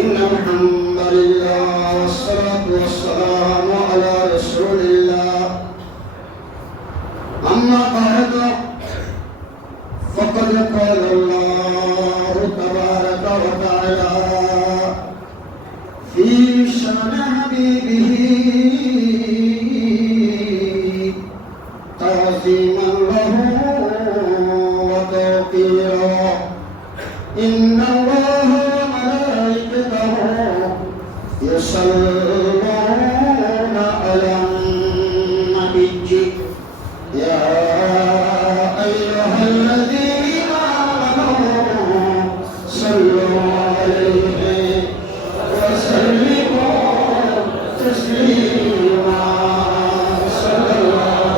إن الحمد لله والصلاة والسلام على رسول الله أما بعد فقد قال الله تبارك وتعالى في شأن حبيبه تعظيما له وتوقيرا إن الله وملائكته يصلون على النبي يا أيها الذين آمنوا صلوا عليه وسلموا تسليما صلى الله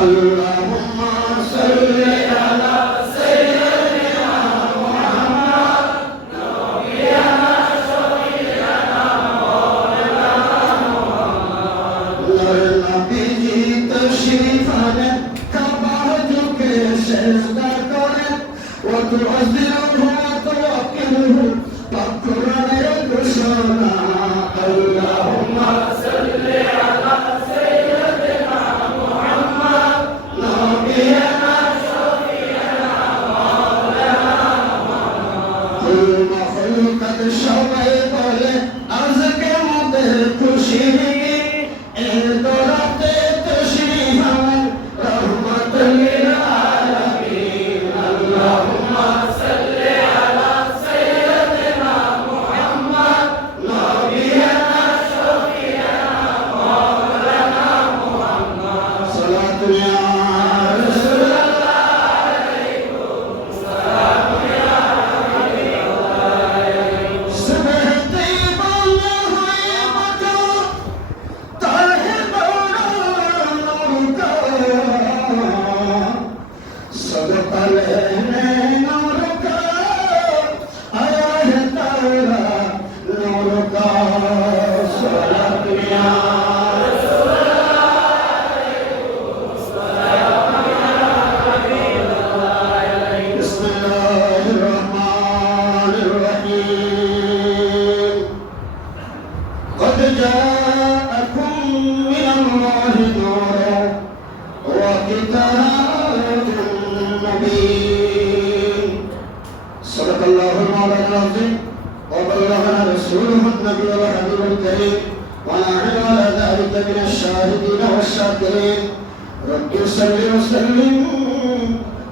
اللهم صل على سيدنا محمد نبينا شفيعنا مولانا النبي تشريفا كبرتك سجدة وتعزره وتوكله فكرا يدرسنا اللهم صل على سيدنا محمد نبينا شفيعنا مولانا كل مخلوق شويت له أزكى مده كشيري إدرت تشريفا رحمة للعالمين اللهم صل على سيدنا محمد نبينا شفيعنا مولانا محمد صلاة يا رسول الله عليكم سلام يا حبيب الله سمعت بالله مكة ترحب نورك صدق لنا نورك آية ترى نورك صلاة يا رسول بسم الله الرحمن الرحيم قد جاءكم من الله نور وكتاب مبين صدق الله المولى العظيم وبلغنا رسوله النبي والحبيب الكريم ونحن على ذلك من الشاهدين والشاكرين رب صل وسلم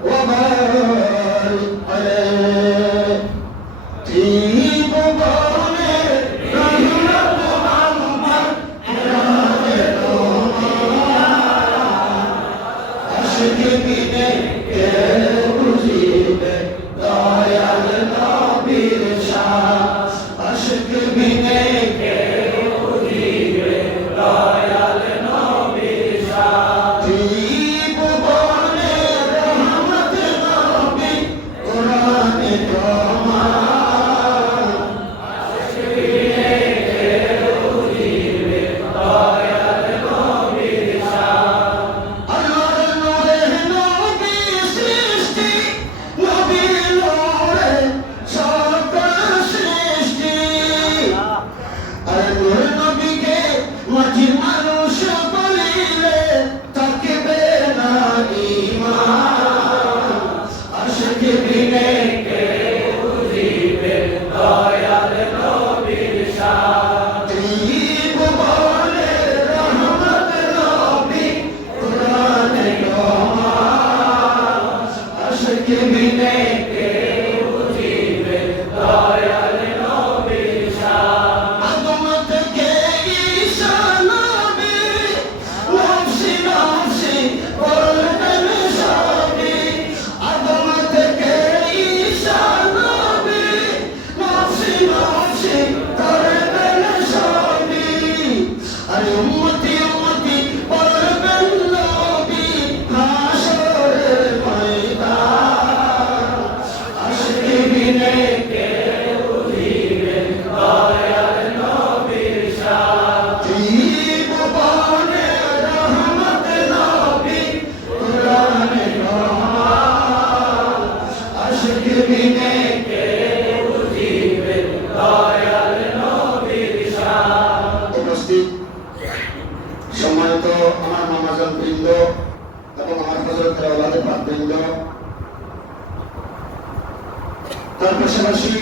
وبارك عليه طيب قولي رحمة محمد عشق بني كروزيب دايا لنبي رشاد عشق بني كروزيب دايا لنبي رشاد طيب قولي رحمة ربي قرآن كرمان Allah বৃন্দ এবং আমার হযরতের আওলাদে পাক বৃন্দ, তার পাশাপাশি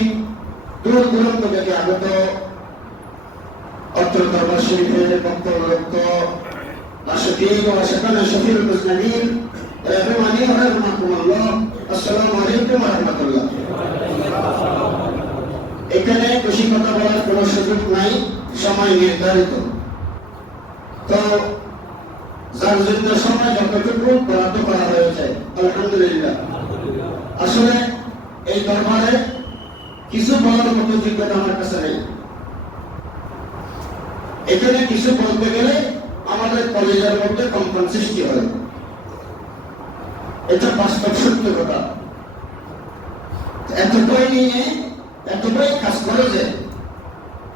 দূর দূরান্ত থেকে আগত অত্র দরবার শরীফের বক্তব্যরত আশিকিন ও আশিকানা শফিউল মুসলিমিন রাহিমানি ওয়া রাহমাকুমুল্লাহ। আসসালামু আলাইকুম ওয়া রাহমাতুল্লাহ। এখানে বেশি কথা বলার কোনো সুযোগ নাই, সময় নির্ধারিত। তো যার জন্য সময় যতটুকু বরাদ্দ করা হয়েছে আলহামদুলিল্লাহ। আসলে এই দরবারে কিছু বলার মতো যোগ্যতা আমার কাছে নেই। এখানে কিছু বলতে গেলে আমাদের কলেজের মধ্যে কম্পন সৃষ্টি হয়, এটা বাস্তব সত্য কথা। এতটাই নিয়ে এতটাই কাজ করে যে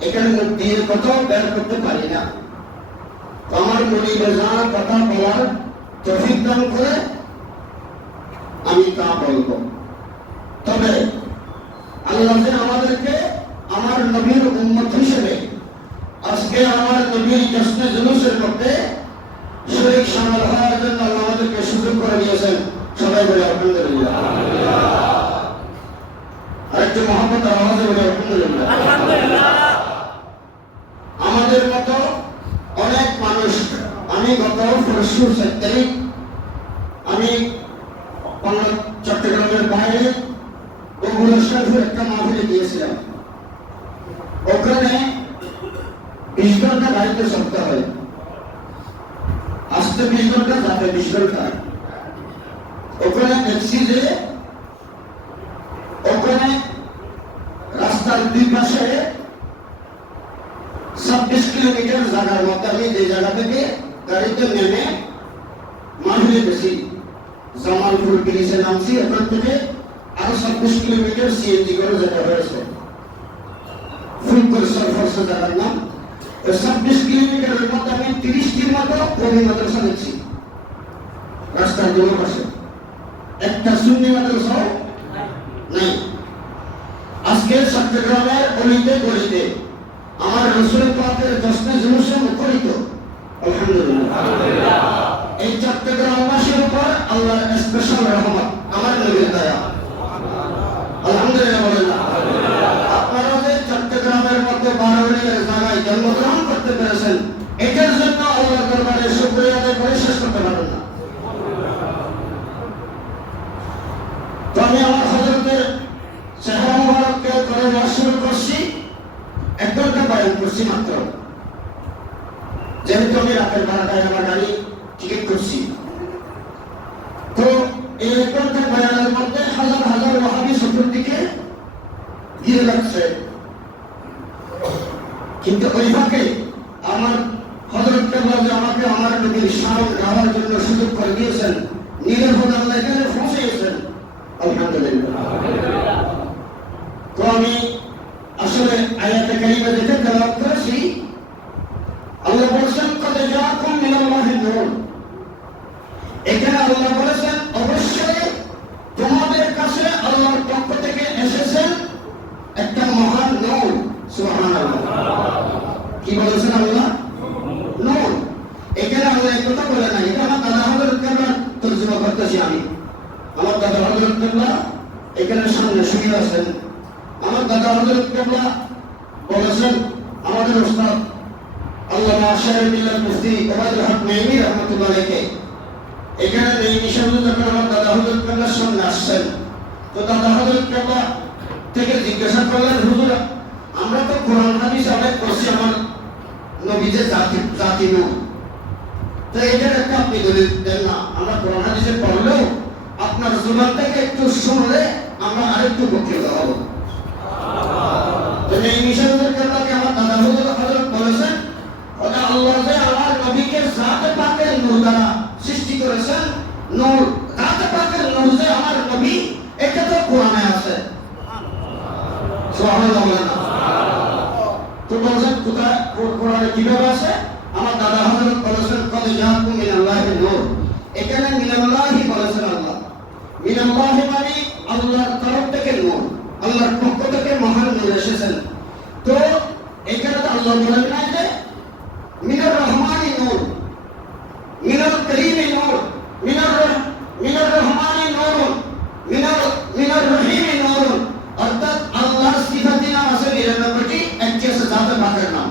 এখানে মুখ দিয়ে কথাও বের করতে পারি না। আমার মনে বেজার কথা বলার তৌফিক দান করে আমি তা বলবো। তবে আল্লাহ যে আমাদেরকে আমার নবীর উম্মত হিসেবে আজকে আমার নবীর জশ্নে জুলুসের মধ্যে শরীক শামিল হওয়ার জন্য আল্লাহ আমাদেরকে সুযোগ করে দিয়েছেন। সবাই বলে আলহামদুলিল্লাহ। আরেকটু মহব্বত আওয়াজে বলে আলহামদুলিল্লাহ। আমাদের মতো অনেক মানুষ, আমি গত পরশু 7 তারিখ আমি চট্টগ্রামের বাইরে বগুড়া শরীফের একটা মাহফিলে গিয়েছিলাম। ওখানে 20 ঘন্টা গাড়িতে চলতে হয়, আসতে 20 ঘন্টা, যাতে 20 ঘন্টা। ওখানে দেখছি যে ওখানে রাস্তার দুই পাশে 26 কিলোমিটার জায়গার মধ্যে আমি যে জায়গা থেকে গাড়িতে নেমে মাহফিলে গেছি, জামালপুর ব্রিজে নামছি। ওখান থেকে আরো 26 কিলোমিটার সিএনজি করে যেতে হয়েছে। ফুলপুর সরফরসে জায়গার নাম। 26 কিলোমিটারের মধ্যে আমি 30টির মতো কওমি মাদ্রাসা দেখছি রাস্তার দুই পাশে। একটা সুন্নি মাদ্রাসাও নাই। আজকে চট্টগ্রামের অলিতে গলিতে আমার রাসূল পাকের জশ্নে জুলুসে মুখরিত আলহামদুলিল্লাহ। এই চট্টগ্রামবাসীর উপর আল্লাহর স্পেশাল রহমত, আমার নবীর দয়া আলহামদুলিল্লাহ। আপনারা যে চট্টগ্রামের মধ্যে 12 জায়গায় জন্মগ্রহণ করতে পেরেছেন, এটার জন্য আল্লাহর দরবারে শুকরিয়া আদায় করে শেষ করতে পারবেন না। তো আমি আমার হযরতের চেহারা মুবারককে করে শুরু করছি, 1 ঘন্টা বয়ান করছি মাত্র, যেহেতু আমি রাতের বারোটায় আমার গাড়ি টিকিট করছি। তো এই 1 ঘন্টা বয়ানের মধ্যে হাজার হাজার ওয়াহাবি চতুর্দিকে ঘিরে রাখছে, কিন্তু ওই ফাঁকে আমার হযরত কেবলা যে আমাকে আমার নবীর শান গাওয়ার জন্য সুযোগ করে দিয়েছেন, নিরাপদ আল্লাহ এখানে পৌঁছেছেন আলহামদুলিল্লাহ। তো আমি আসলে আয়াতে কারিমা দেখে তেলাওয়াত করেছি। আল্লাহ বলেছেন কদ জাআকুম মিনাল্লাহি নূর। এখানে আল্লাহ বলেছেন অবশ্যই তোমাদের কাছে আল্লাহর পক্ষ থেকে এসেছেন একটা মহান নূর। সুবহানাল্লাহ। কি বলেছেন আল্লাহ? নূর। এখানে আল্লাহ এই কথা বলে নাই, এটা আমার দাদা হযরত কেবলা তরজমা করতেছি আমি। আমার দাদা হযরত কেবলা এখানে সামনে শুয়ে আছেন। আমার দাদা হযরত কেবলা বলেছেন আমাদের উস্তাদ আল্লামা শাহীদুল্লাহ মুফতি ওবায়দুল হক নাইমি রাহমাতুল্লাহ আলাইহি এখানে এই নিশান যখন আমার দাদা হযরত কেবলার সামনে আসছেন, তো দাদা হযরত কেবলা থেকে জিজ্ঞাসা করলেন, হুজুর আমরা তো কোরআন হাদিস অনেক পড়ছি, আমার নবী যে জাতি নূর, তো এটার একটা আপনি দলিল দেন না? আমরা কোরআন হাদিসে পড়লেও আপনার জবান থেকে একটু শুনলে আমরা আরেকটু উপকৃত হব। এই মিশনের কেবলাকে আমার দাদা হযরত বলেছেন, ওটা আল্লাহ যে আমার নবীকে জাতে পাকের নূর দ্বারা সৃষ্টি করেছেন, নূর জাতে পাকের নূর যে আমার নবী, এটা তো কোরআনে আছে। সুবহানাল্লাহ। তো বলেন কোথায় কোরআনে কিভাবে আছে? আমার দাদা হযরত বলেছেন কদ জাআকুম মিনাল্লাহি নূর। এখানে মিনাল্লাহি বলেছেন আল্লাহ। মিনাল্লাহি মানে আল্লাহর তরফ থেকে নূর, আল্লাহর পক্ষ থেকে মহান নূর এসেছেন। তো এখানে তো আল্লাহ বলেন না যে মিনার রহমানি নূর, মিনাল করিম রহিমি নূর, মিনার রহমানি নূর, মিনার রহিমি নূর। অর্থাৎ আল্লাহর সিফাতের নাম আছে 99টি, একটি আছে জাতে পাকের নাম।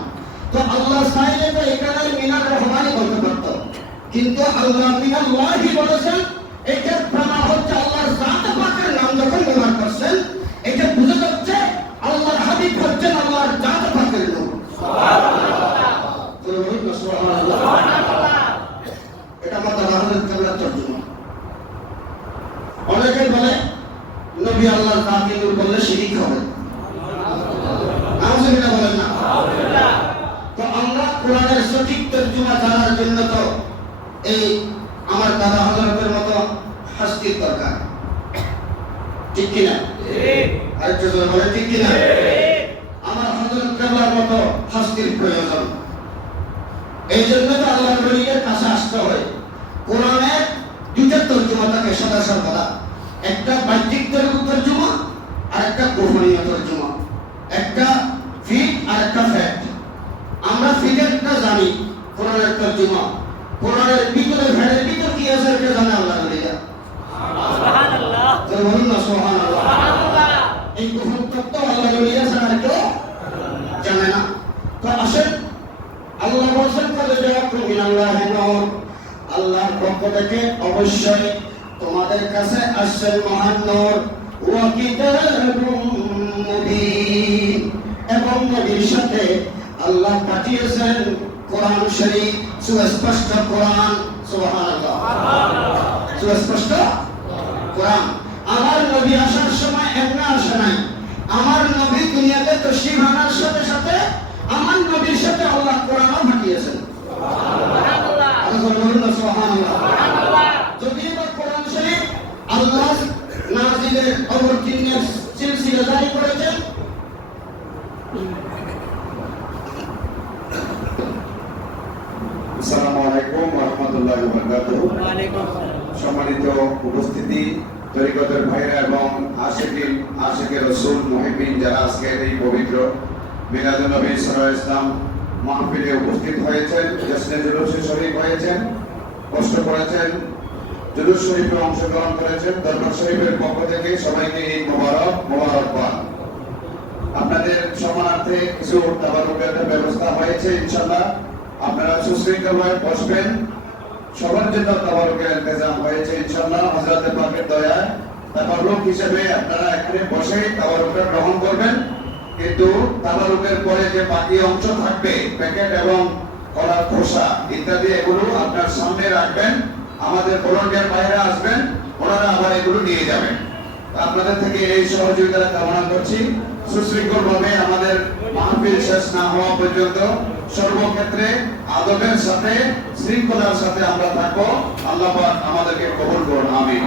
তো আল্লাহ চাইলে তো এখানে মিনার রহমানি বলতে পারত, কিন্তু আল্লাহ মিনাল্লাহি বলেছেন। এটার প্রমাণ হচ্ছে আল্লাহর জাতে পাকের নাম যখন ব্যবহার করছেন, এটা বুঝে যাচ্ছে আল্লাহর হাবিব হচ্ছেন আল্লাহর জাতে পাকের নূর। সুবহানাল্লাহ। এটা মাতা হযরত কাবলার তর্জমা। অনেকে বলে নবী আল্লাহর জাতে নূর বললে শিরক হবে। নাউজুবিল্লাহ বলেন না। তো আমরা কোরআনের সঠিক তর্জমা জানার জন্য তো এই আমার দাদা হযরতের মতো হাস্তির দরকার, ঠিক কিনা? আরেকটু জোরে বলে ঠিক কিনা? আমার হযরত কাবলার মতো হাস্তির প্রয়োজন। এই জন্য তো আল্লাহর ওলিদের কাছে আসতে হয়। কোরআনের দুইটা তর্জমা থাকে সদা সর্বদা, একটা বাহ্যিক তর্জমা আর একটা গোপনীয় তর্জমা, একটা ফিট আর একটা ফ্যাক্ট। আমরা ফিটেরটা জানি, কোরআনের তর্জমা, কোরআনের ভিতরে ফ্যাক্টের ভিতর কি আছে এটা জানে আল্লাহর ওলিরা। সুবহানাল্লাহ। বলুন না সুবহানাল্লাহ। এই গোপন তত্ত্ব আল্লাহর ওলিরা ছাড়া কেউ জানে না। তো আসেন, আল্লাহ বলেন কাল জাআকুম মিনাল্লাহি নূর, আল্লাহর পক্ষ থেকে অবশ্যই তোমাদের কাছে আসছে মহান নূর, ওয়া কিতাবুম মুবিন, এবং নবীর সাথে আল্লাহ পাঠিয়েছেন কোরআন শরীফ, সুস্পষ্ট কোরআন। সুবহানাল্লাহ। সুস্পষ্ট কোরআন। আমার নবী আসার সময় এমনি আসে নাই। আমার নবী দুনিয়াতে তশরীফ আনার সাথে সাথে আমার নবীর সাথে আল্লাহ কোরআনও পাঠিয়েছেন। সুবহানাল্লাহ। সুবহানাল্লাহ। যদি বা কোরআন শরীফ আল্লাহ নাজিলের অবতীর্ণের সিলসিলা জারি করেছেন। আসসালামু আলাইকুম ওয়া রাহমাতুল্লাহি ওয়া বারাকাতুহু। ওয়া আলাইকুম আসসালাম। সম্মানিত উপস্থিতি, তরিকতের ভাইরা এবং আশিকে রাসূল মুহিব্বিন যারা আজকে এই পবিত্র মিলাদুন নবী সাল্লাল্লাহু আলাইহি ওয়াসাল্লাম মাহফিলে উপস্থিত হয়েছেন, জশ্নে জুলুসে শরীক হয়েছেন, কষ্ট করেছেন, জুলুস শরীফে অংশগ্রহণ করেছেন, দরবার শরীফের পক্ষ থেকে সবাইকে ঈদ মোবারকবাদ। আপনাদের সম্মানার্থে কিছু তাবারুকের ব্যবস্থা হয়েছে, ইনশাআল্লাহ আপনারা সুশৃঙ্খলভাবে বসবেন। সবার জন্য তাবারুকের ইন্তজাম হয়েছে ইনশাআল্লাহ হযরত পাকের দয়ায়। তাবারুক হিসেবে আপনারা এখানে বসে তাবারুকটা গ্রহণ করবেন, কিন্তু তাবারুকের পরে যে বাকি অংশ থাকবে, প্যাকেট এবং কলার খোসা ইত্যাদি, এগুলো আপনার সামনে রাখবেন। আমাদের ভলান্টিয়ার ভাইরা আসবেন, ওনারা আবার এগুলো নিয়ে যাবেন। আপনাদের থেকে এই সহযোগিতা কামনা করছি। সুশৃঙ্খলভাবে আমাদের মাহফিল শেষ না হওয়া পর্যন্ত সর্বক্ষেত্রে আদবের সাথে শৃঙ্খলার সাথে আমরা থাকবো। আল্লাহ পাক আমাদেরকে কবুল করুন, আমিন।